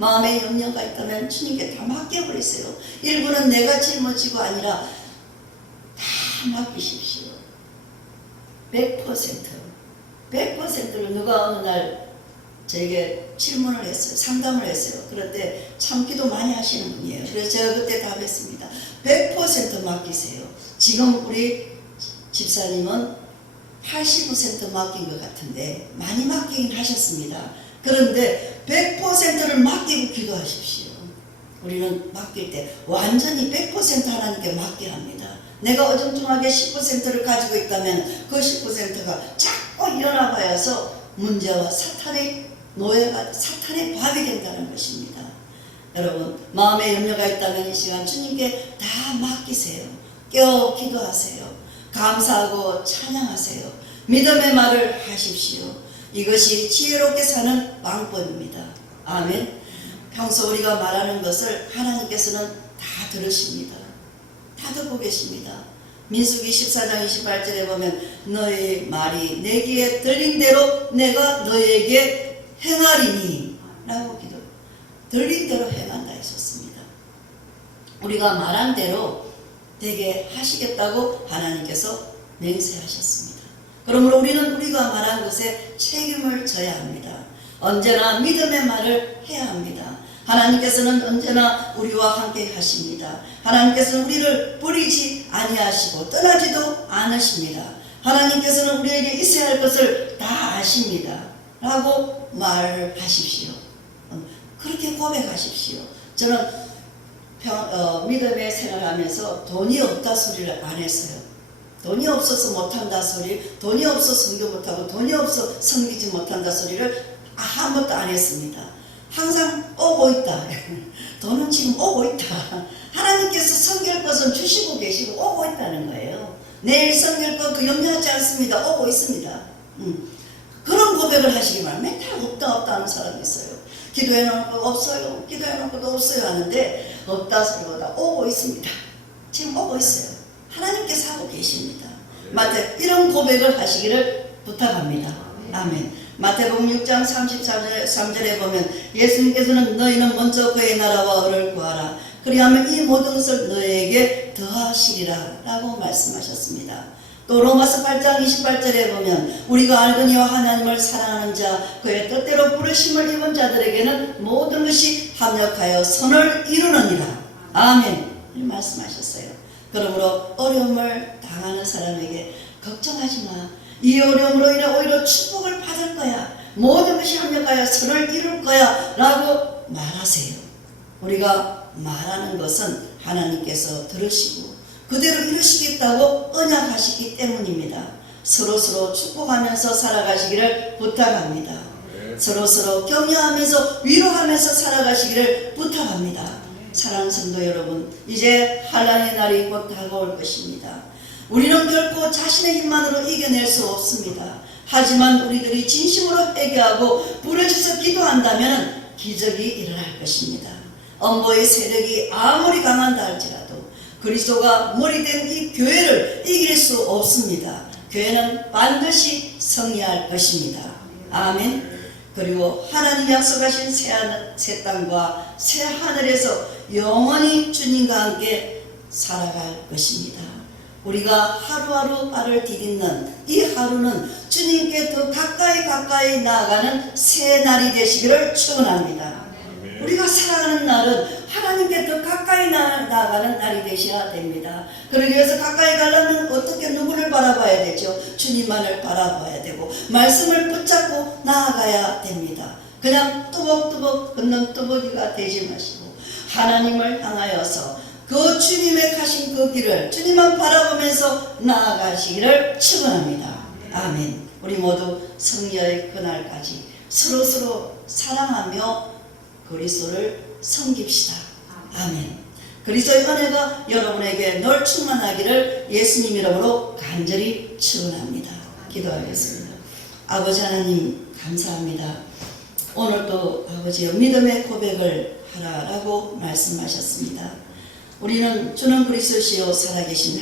마음에 염려가 있다면 주님께 다 맡겨버리세요. 일부는 내가 짊어지고 아니라 다 맡기십시오. 100%를 누가 어느 날 저에게 질문을 했어요. 상담을 했어요. 그럴 때 참 기도 많이 하시는 분이에요. 그래서 제가 그때 답했습니다. 100% 맡기세요. 지금 우리 집사님은 80% 맡긴 것 같은데 많이 맡기긴 하셨습니다. 그런데 100%를 맡기고 기도하십시오. 우리는 맡길 때 완전히 100% 하나님께 맡겨야 합니다. 내가 어정쩡하게 10%를 가지고 있다면 그 10%가 자꾸 일어나 봐야서 문제와 사탄의 노예가 사탄의 밥이 된다는 것입니다. 여러분 마음에 염려가 있다면 이 시간 주님께 다 맡기세요. 깨어 기도하세요. 감사하고 찬양하세요. 믿음의 말을 하십시오. 이것이 지혜롭게 사는 방법입니다. 아멘. 평소 우리가 말하는 것을 하나님께서는 다 들으십니다. 다 듣고 계십니다. 민수기 14장 28절에 보면 너의 말이 내 귀에 들린 대로 내가 너에게 행하리니 라고 기도. 들린 대로 행한다 했었습니다. 우리가 말한 대로 되게 하시겠다고 하나님께서 맹세하셨습니다. 그러므로 우리는 우리가 말한 것에 책임을 져야 합니다. 언제나 믿음의 말을 해야 합니다. 하나님께서는 언제나 우리와 함께 하십니다. 하나님께서는 우리를 버리지 아니하시고 떠나지도 않으십니다. 하나님께서는 우리에게 있어야 할 것을 다 아십니다. 라고 말하십시오. 그렇게 고백하십시오. 저는 믿음의 생활하면서 돈이 없다 소리를 안 했어요. 돈이 없어서 못한다 소리, 돈이 없어서 성교 못하고 돈이 없어 섬기지 못한다 소리를 한 번도 안 했습니다. 항상 오고 있다. 돈은 지금 오고 있다. 하나님께서 섬길 것은 주시고 계시고 오고 있다는 거예요. 내일 섬길 것 그 염려하지 않습니다. 오고 있습니다. 그런 고백을 하시기 바랍니다. 맨날 없다 하는 사람이 있어요. 기도해놓은 거 없어요. 기도해놓은 것도 없어요 하는데 없다 소리보다 오고 있습니다. 지금 오고 있어요. 하나님께서 하고 계십니다. 이런 고백을 하시기를 부탁합니다. 아멘. 마태복음 6장 33절에 보면 예수님께서는 너희는 먼저 그의 나라와 의를 구하라. 그리하면 이 모든 것을 너희에게 더하시리라 라고 말씀하셨습니다. 또 로마서 8장 28절에 보면 우리가 알거니와 하나님을 사랑하는 자 그의 뜻대로 부르심을 입은 자들에게는 모든 것이 합력하여 선을 이루느니라. 아멘. 이 말씀하셨어요. 그러므로 어려움을 당하는 사람에게 걱정하지 마. 이 어려움으로 인해 오히려 축복을 받을 거야. 모든 것이 합력하여 선을 이룰 거야 라고 말하세요. 우리가 말하는 것은 하나님께서 들으시고 그대로 이루시겠다고 언약하시기 때문입니다. 서로서로 축복하면서 살아가시기를 부탁합니다. 서로서로 격려하면서 위로하면서 살아가시기를 부탁합니다. 사랑하는 성도 여러분, 이제 환난의 날이 곧 다가올 것입니다. 우리는 결코 자신의 힘만으로 이겨낼 수 없습니다. 하지만 우리들이 진심으로 회개하고 부르짖어 기도한다면 기적이 일어날 것입니다. 엄보의 세력이 아무리 강한다 할지라도 그리스도가 머리된 이 교회를 이길 수 없습니다. 교회는 반드시 승리할 것입니다. 아멘. 그리고 하나님 약속하신 새 땅과 새 하늘에서 영원히 주님과 함께 살아갈 것입니다. 우리가 하루하루 발을 디딛는 이 하루는 주님께 더 가까이 나아가는 새 날이 되시기를 축원합니다. 우리가 살아가는 날은 하나님께 더 가까이 나아가는 날이 되셔야 됩니다. 그러기 위해서 가까이 가려면 어떻게 누구를 바라봐야 되죠? 주님만을 바라봐야 되고 말씀을 붙잡고 나아가야 됩니다. 그냥 뚜벅뚜벅 걷는 뚜벅이가 되지 마시고 하나님을 향하여서 그 주님의 가신 그 길을 주님만 바라보면서 나아가시기를 축원합니다. 아멘. 우리 모두 승리의 그날까지 서로서로 사랑하며 그리스도를 섬깁시다. 아멘. 그리스도의 은혜가 여러분에게 늘 충만하기를 예수님 이름으로 간절히 축원합니다. 기도하겠습니다. 아버지 하나님 감사합니다. 오늘도 아버지여 믿음의 고백을 하라라고 말씀하셨습니다. 우리는 주는 그리스도시요 살아계신